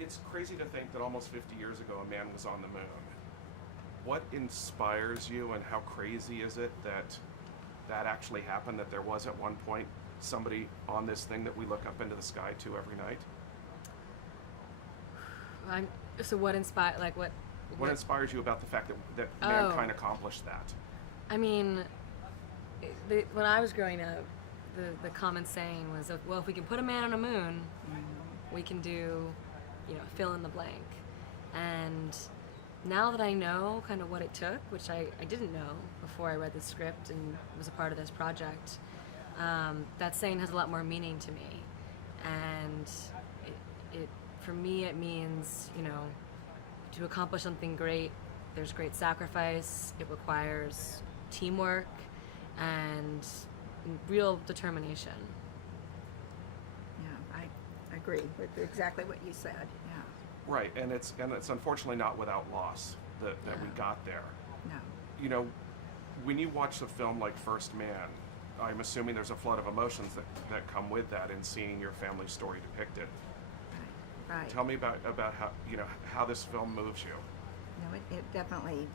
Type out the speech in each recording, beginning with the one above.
It's crazy to think that almost 50 years ago a man was on the moon. What inspires you, and how crazy is it that that actually happened, that there was at one point somebody on this thing that we look up into the sky to every night? So what inspired, like What inspires you about the fact that Oh. mankind accomplished that? I mean, when I was growing up, the common saying was, well, if we can put a man on a moon, we can do, fill in the blank. And now that I know kind of what it took, which I didn't know before I read the script and was a part of this project, that saying has a lot more meaning to me. And it for me, it means, to accomplish something great, there's great sacrifice. It requires teamwork and real determination. Yeah, I agree with exactly what you said. Yeah. Right, and it's unfortunately not without loss that we got there. No. When you watch a film like First Man, I'm assuming there's a flood of emotions that come with that in seeing your family story depicted. Right. Tell me about how this film moves you. It definitely,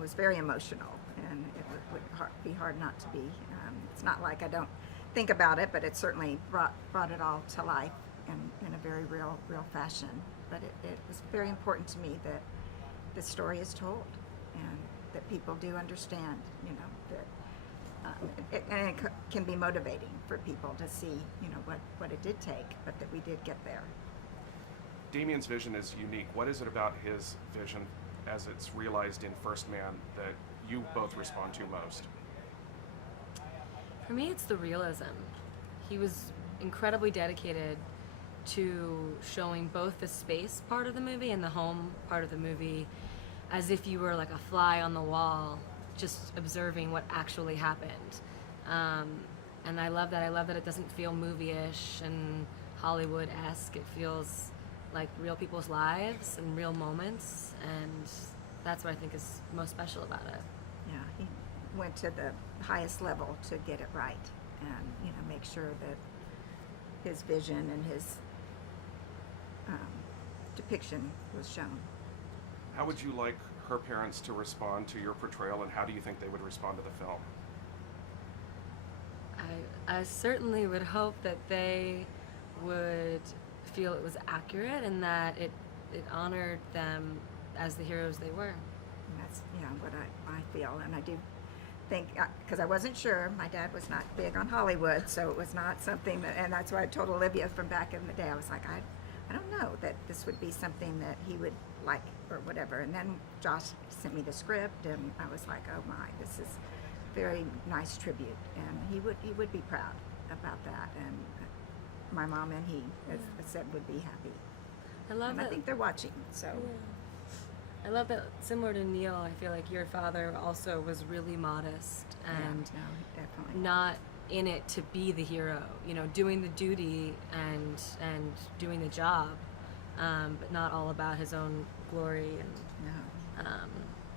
was very emotional, and it would be hard not to be. It's not like I don't think about it, but it certainly brought it all to life in a very real fashion. But it was very important to me that the story is told, and that people do understand, that and it can be motivating for people to see, what it did take, but that we did get there. Damien's vision is unique. What is it about his vision as it's realized in First Man that you both respond to most? For me, it's the realism. He was incredibly dedicated to showing both the space part of the movie and the home part of the movie as if you were like a fly on the wall, just observing what actually happened. And I love that. I love that it doesn't feel movie-ish and Hollywood-esque. It feels like real people's lives and real moments, and that's what I think is most special about it. Yeah, he went to the highest level to get it right, and make sure that his vision and his depiction was shown. How would you like her parents to respond to your portrayal, and how do you think they would respond to the film? I certainly would hope that they would feel it was accurate and that it honored them as the heroes they were. And that's what I feel, and I do think, because I wasn't sure, my dad was not big on Hollywood, so it was not something that, and that's why I told Olivia from back in the day, I was like, I don't know that this would be something that he would like or whatever. And then Josh sent me the script, and I was like, oh my, this is very nice tribute, and he would be proud about that, and my mom and he, as I said, would be happy. I love and that. I think they're watching, so. Yeah. I love that, similar to Neil, I feel like your father also was really modest and definitely not in it to be the hero, doing the duty and doing the job, but not all about his own glory. And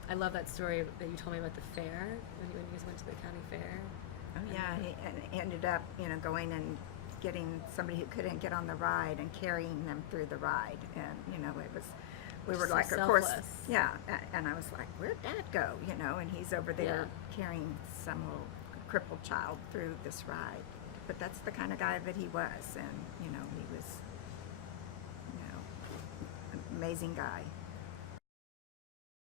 I love that story that you told me about the fair, when you guys went to the county fair. Oh yeah, he ended up, going and getting somebody who couldn't get on the ride and carrying them through the ride, and it was, we were So like, of selfless. course, yeah, and I was like, where'd Dad go, and he's over there carrying some little crippled child through this ride, but that's the kind of guy that he was, and he was, an amazing guy.